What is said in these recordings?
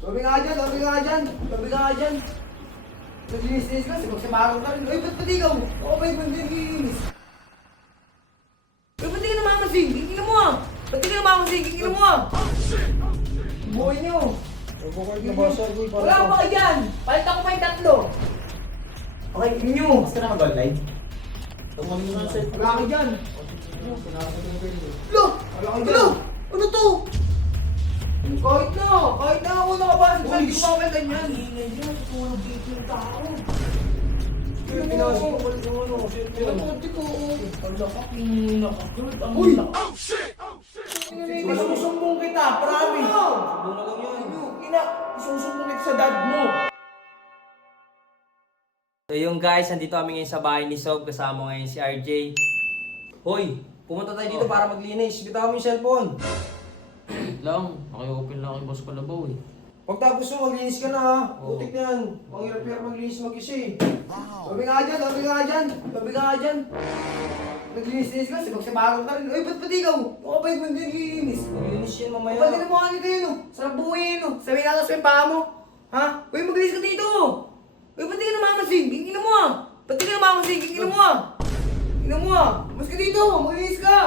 Sabi nga dyan, sabi nga dyan. Sabi nga dyan. Naglinis-linis ka, simagsamaran ka rin. Uy, ba't pati ikaw? Oo, may naglinis. Uy, ba't di ka namamasig? Gigilan mo ah. Ba't di ka namamasig? Gigilan mo ah. Buhay niyo. Bukod na basag, uy, para Wala pa kayo dyan. Palit ako pa yung tatlo. Okay, inyo. Basta na mag-online. Tungkol mo na sa'yo. Wala kayo dyan. Pinakasag ko kayo. Lo! Wala kayo dyan. Ano to? Kahit na ako nakapasok sa hindi ko mapalitan yan. Ingay dyan, natutulog dito yung tao. Yung Pinasok pinasok ko pala yung ano, Yung konti ko. Wala ka, pinakagulat. Ang Uy! laki. Isusumbong kita, promise. Sumbong na lang yan. Ina, isusumbong kita sa dad mo. So yung guys, nandito kami ngayon sa bahay ni Sob. Kasama ngayon si RJ. Hoy, pumunta tayo dito para maglinis. Bitaw mo yung cellphone. Lang, naki-open lang kay Boss Kalabaw eh. Pagtapos mo, maglinis ka na ha. Oo. Putik na yan. Ang hirap-hirap maglinis mag-isa eh. Sabi nga dyan, sabi nga dyan. Sabi nga dyan. Naglinis-linis ka, simagsamaran ka rin. Uy, ba't pati ikaw? Oo, ba yung naglinis? Maglinis yan mamaya. Ba't din mo kanito yun, oh? Sarap buhay yun, oh. Sabi nga sa paa mo. Ha? Uy, maglinis ka dito, oh. Uy, ba't di ka namamasig? Gigilan mo ah. Ba't di ka namamasig? Gigilan mo ah. Gigilan mo ah. Mas ka dito, maglinis ka.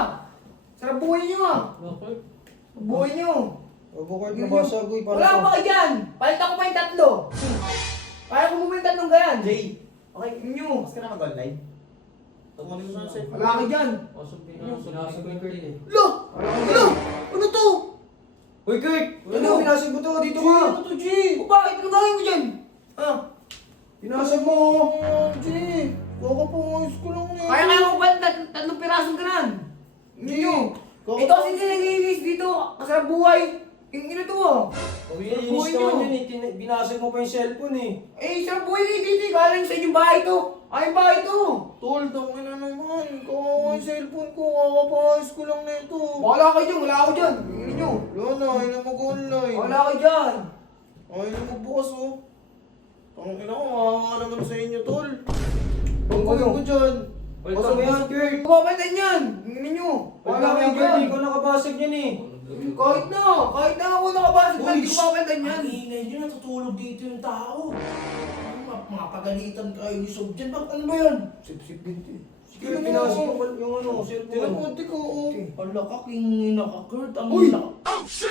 Sarap buhay niyo ah. Bakit? Buhay niyo. Bukod na basag, uy, para Wala pa kayo dyan. Palit ako pa yung tatlo. Kaya ko mo yung tatlong ganyan. Jay, Okay, inyo. basta na mag-online. Tungkol mo na sa'yo. Wala kayo dyan. Kaso pinasag ko yung Kurt eh. Lo! Lo! Ano to? Uy, Kurt! Ano? Pinasag mo to, dito ka! Ano to, G? O bakit? Ano gagawin mo dyan? Ah, Pinasag mo! Jay! Kaka po, ayos ko lang eh. kaya mo ba tatlong pirasong ganan? Inyo. Ito kasi sinaglinis dito. Kasarap buhay. Yung ina to ah. Uy, Buhay inis naman niyo. yun eh. Binasag mo pa yung cellphone eh. Eh, sarap buhay dito. Galing sa inyong bahay to. Ay, bahay to. Tol, tangin na naman. Kawawa yung cellphone ko. Kakapahayos ko lang na ito. Wala kayo dyan. Wala ako dyan. Inyo. Wala na, ayaw na mag-online. Wala kayo dyan. Ayaw na magbukas oh. Tangin na ko, makawa naman sa inyo, tol. Ano? Pagkuhin ko dyan. Ulit Pasok mo mo yan. yan, Kurt. Papalitan yan. Inyo. Wala kayo dyan. Ikaw nakabasag yan eh. Kahit na ako nakabasag na hindi ko papalitan yan. Ang ingay dyan, natutulog dito yung tao. Mapagalitan kayo ni Sob dyan. Ano ba yan? Sip-sip dito eh. Sige, pinasok ko pala yung ano, Yung cellphone. konti ko. Ala ka, kingina ka, Kurt. Ang Uy! laki.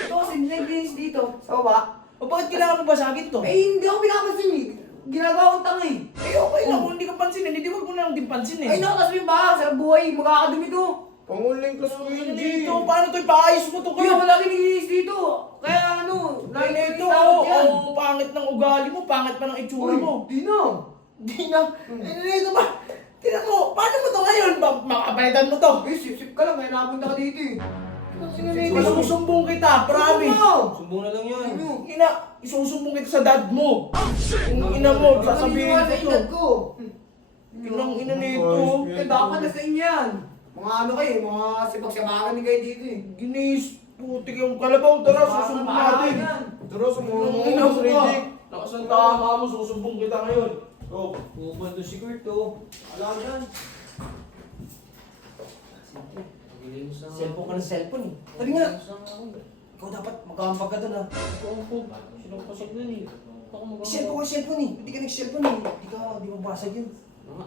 Ito kasi nilinis dito. Sa baba. O bakit kailangan mo basagin to? Eh, hindi ako pinapansin eh. Ginagawa kong tanga eh. Eh, okay lang kung hindi ka pansin, hindi wag mo na lang din pansin eh. Ay, nakakasama yung baha. Sarap buhay. Magkakadumi to. Panguling class mo yun, G. dito. Paano to ipaayos mo to, Kaya Kurt? wala nilinis dito. Kaya ano, Ay, nalinis ito, ako yan. pangit ng ugali mo, pangit pa ng itsura mo. Di na. Di na. Ito ba? Tingnan mo, paano mo to ngayon? Makapalitan mo to. Eh, sip-sip ka lang. Kaya napunta ka dito eh. Isusumbong kita, promise. Sumbong na lang yan. Ano? Ina, isusumbong kita sa dad mo. Kung ina mo, sasabihin Sasabihin ko sa to. ko. Inang ina nito. Eh, dapat na sa inyo yan. Mga ano kayo, mga sipag-sipakan din kayo dito eh. Ginis, putik yung kalabaw. Tara, susumbong natin. Tara, sumbong Ina mo, mo Freddy. ka. Lakas ng tama mo, susumbong kita ngayon. Oh. Pupunta si Kurt oh. Alam yan. Naglilinis lang Cellphone ka ng cellphone eh. Sabi nga, Ikaw dapat magkampag ka dun ah. ako. Sinapasag na eh. Ako Cellphone ka cellphone eh. Hindi ka nag-cellphone eh. Hindi mo basag yun. Nga.